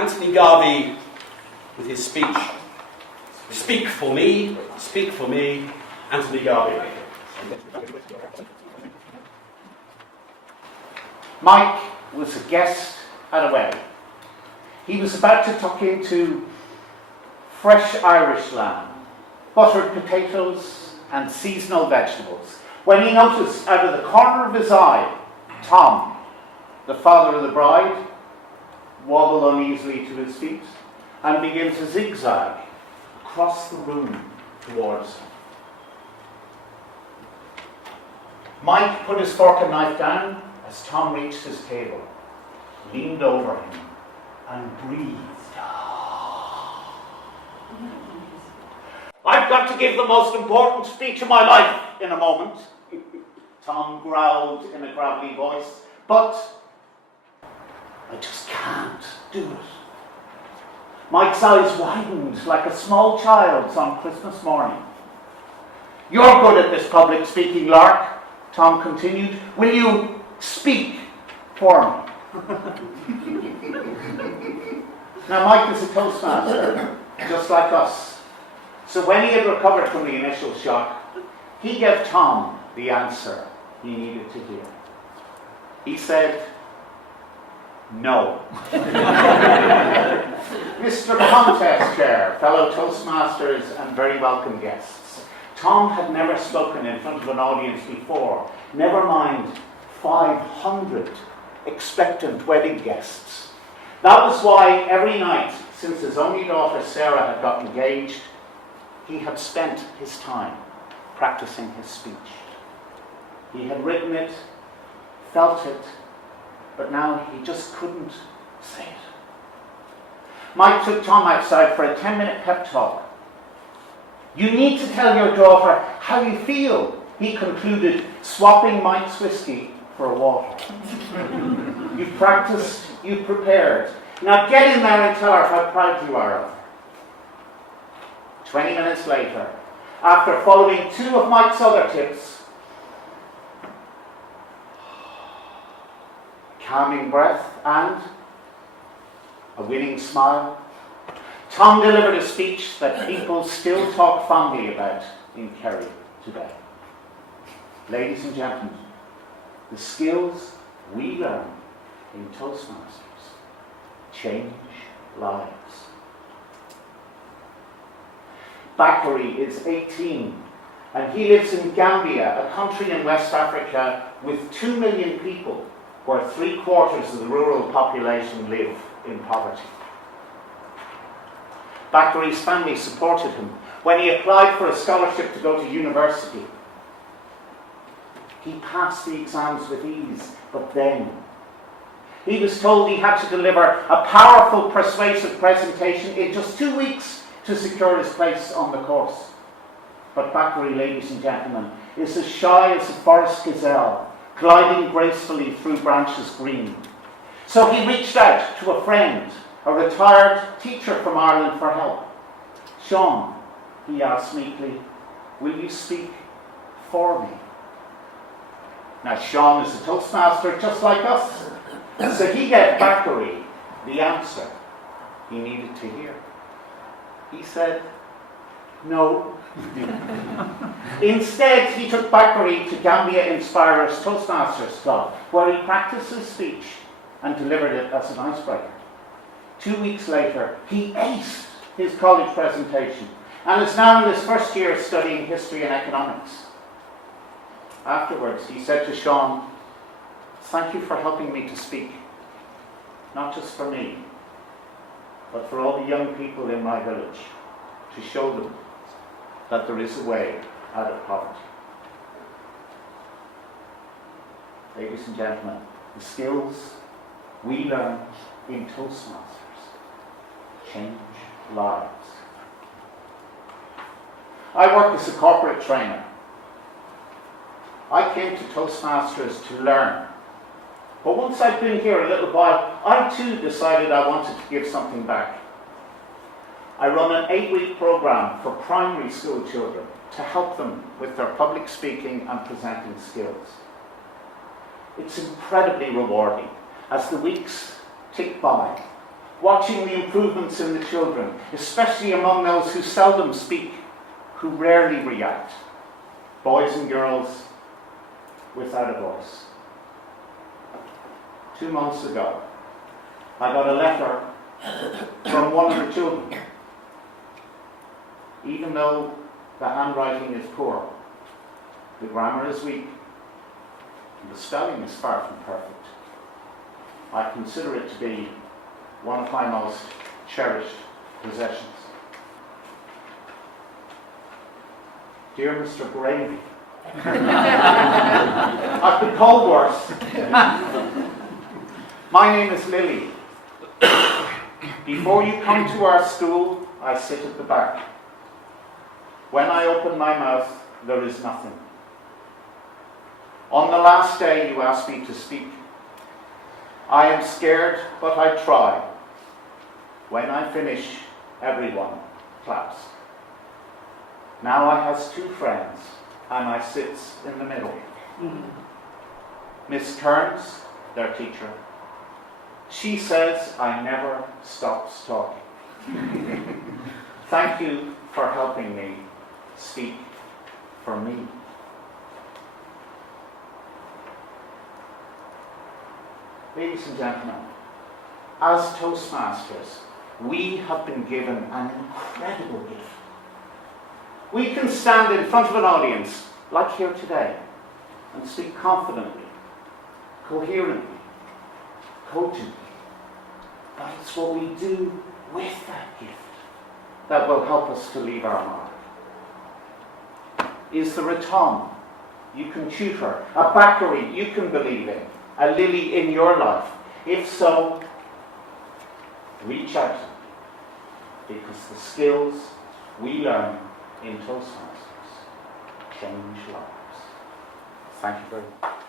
Anthony Garvey with his speech, Speak for me, Anthony Garvey. Mike was a guest at a wedding. He was about to tuck into fresh Irish lamb, buttered potatoes and seasonal vegetables, when he noticed out of the corner of his eye, Tom, the father of the bride, wobble uneasily to his feet and begin to zigzag across the room towards him. Mike put his fork and knife down as Tom reached his table, leaned over him and breathed. "I've got to give the most important speech of my life in a moment," Tom growled in a gravelly voice, "but I just can't do it." Mike's eyes widened like a small child's on Christmas morning. "You're good at this public speaking, lark," Tom continued. "Will you speak for me?" Now, Mike is a Toastmaster, just like us. So when he had recovered from the initial shock, he gave Tom the answer he needed to hear. He said, "No." Mr. Contest Chair, fellow Toastmasters and very welcome guests, Tom had never spoken in front of an audience before, never mind 500 expectant wedding guests. That was why every night since his only daughter Sarah had got engaged, he had spent his time practicing his speech. He had written it, felt it, but now he just couldn't say it. Mike took Tom outside for a 10-minute pep talk. "You need to tell your daughter how you feel," he concluded, swapping Mike's whiskey for water. "You've practiced, you've prepared. Now get in there and tell her how proud you are of her." 20 minutes later, after following 2 of Mike's other tips, calming breath and a winning smile, Tom delivered a speech that people still talk fondly about in Kerry today. Ladies and gentlemen, the skills we learn in Toastmasters change lives. Bakary is 18 and he lives in Gambia, a country in West Africa with 2 million people, where 3/4 of the rural population live in poverty. Bakary's family supported him when he applied for a scholarship to go to university. He passed the exams with ease, but then he was told he had to deliver a powerful, persuasive presentation in just 2 weeks to secure his place on the course. But Bakary, ladies and gentlemen, is as shy as a forest gazelle, gliding gracefully through branches green. So he reached out to a friend, a retired teacher from Ireland, for help. "Sean," he asked meekly, "will you speak for me?" Now, Sean is a Toastmaster just like us, so he gave Bakary the answer he needed to hear. He said, "No." Instead, he took Bakary to Gambia Inspirer's Toastmasters Club, where he practiced his speech and delivered it as an icebreaker. 2 weeks later, he aced his college presentation and is now in his first year studying history and economics. Afterwards, he said to Sean, "Thank you for helping me to speak, not just for me, but for all the young people in my village, to show them that there is a way out of poverty." Ladies and gentlemen, the skills we learn in Toastmasters change lives. I work as a corporate trainer. I came to Toastmasters to learn. But once I'd been here a little while, I too decided I wanted to give something back. I run an 8-week program for primary school children to help them with their public speaking and presenting skills. It's incredibly rewarding as the weeks tick by watching the improvements in the children, especially among those who seldom speak, who rarely react, boys and girls without a voice. 2 months ago, I got a letter from one of the children. Even though the handwriting is poor, the grammar is weak, and the spelling is far from perfect, I consider it to be one of my most cherished possessions. Dear Mr. Garvey, I've been called worse. My name is Lily. Before you come to our school, I sit at the back. When I open my mouth, there is nothing. On the last day, you asked me to speak. I am scared, but I try. When I finish, everyone claps. Now I has 2 friends, and I sits in the middle. Miss Kearns, their teacher, she says I never stops talking. Thank you for helping me speak for me. Ladies and gentlemen, as Toastmasters, we have been given an incredible gift. We can stand in front of an audience, like here today, and speak confidently, coherently, cogently. But it's what we do with that gift that will help us to leave our mark. Is there a Tom you can tutor, a Bakary you can believe in, a Lily in your life? If so, reach out, because the skills we learn in Toastmasters change lives. Thank you very much.